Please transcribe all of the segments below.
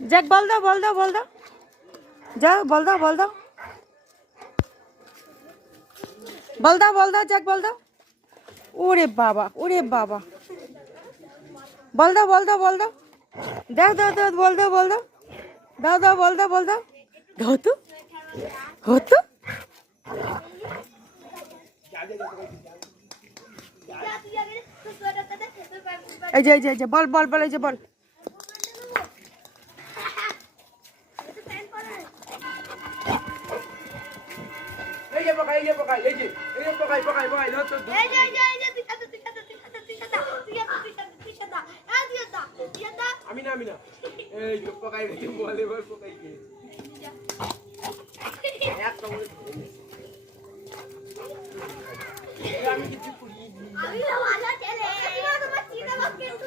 Jack বল দাও বল দাও বল দাও, যাও বল দাও বল দাও বল দাও বল দাও, জ্যাক বল দাও। ওরে বাবা ওরে বাবা, বল দাও বল দাও বল দাও, দাও দাও দাও বল দাও বল দাও, দাও দাও বল দাও বল দাও, দাও তো হতো। এই যে এই যে এই যে বল বল বল, এই যে বল। আমি না এই তো পকাই গেছি বলে বল পকাই গেছি এক কামড়ে আমি কিছু করি আমি না ভালো চলে তোমার চিনা বাকি একটু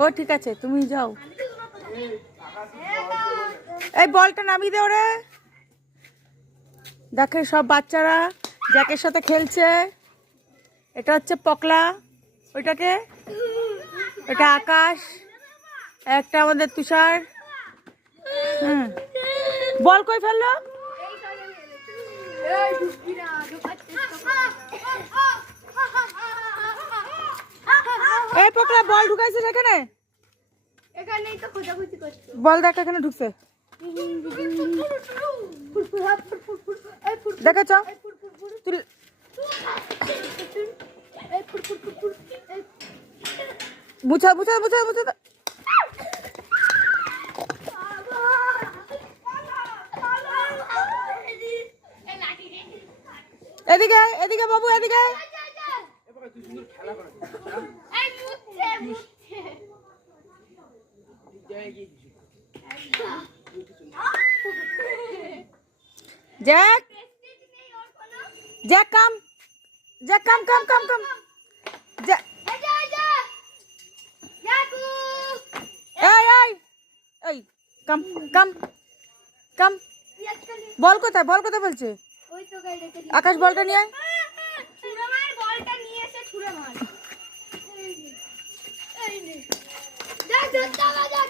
ও ঠিক আছে তুমি যাও। এই বলটা নামিয়ে দে ওরে। দেখে সব বাচ্চারা জ্যাকের সাথে খেলছে। এটা হচ্ছে পকলা, ওইটাকে এটা আকাশ, একটা আমাদের তুষার। বল কই ফেললো? এই পকলা বল ঢুকাইছে সেখানে, এখানেই তো খোঁজাখুঁজি করছে। বল দেখ এখানে ঢুকছে, দেখেছ তুই? বুঝা বুঝা বুঝা বুঝা। এদিকে এদিকে বাবু এদিকে। জ্যাক জ্যাক কাম, জ্যাক কাম কাম কাম কাম, জ্যাক এই এই এই কাম কাম কাম। বল কোথায়, বল কোথায় বলছে? আকাশ বলটা নিয়ে আয়। ছুঁড়ে মার, বলটা নিয়ে এসে ছুঁড়ে মার। এই নে দেখ জোরটা বাজা।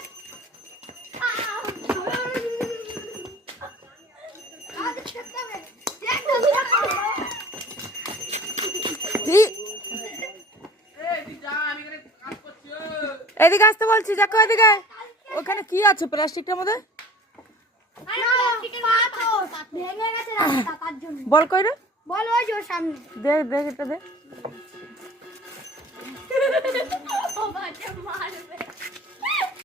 এদিকে আসতে বলছি, দেখো এদিকে। ওখানে কি আছে প্লাস্টিকটার মধ্যে? বল কই রে? বল ওই যে সামনে। দেখ দেখ এটা দে। ও বাচ্চা মারবে।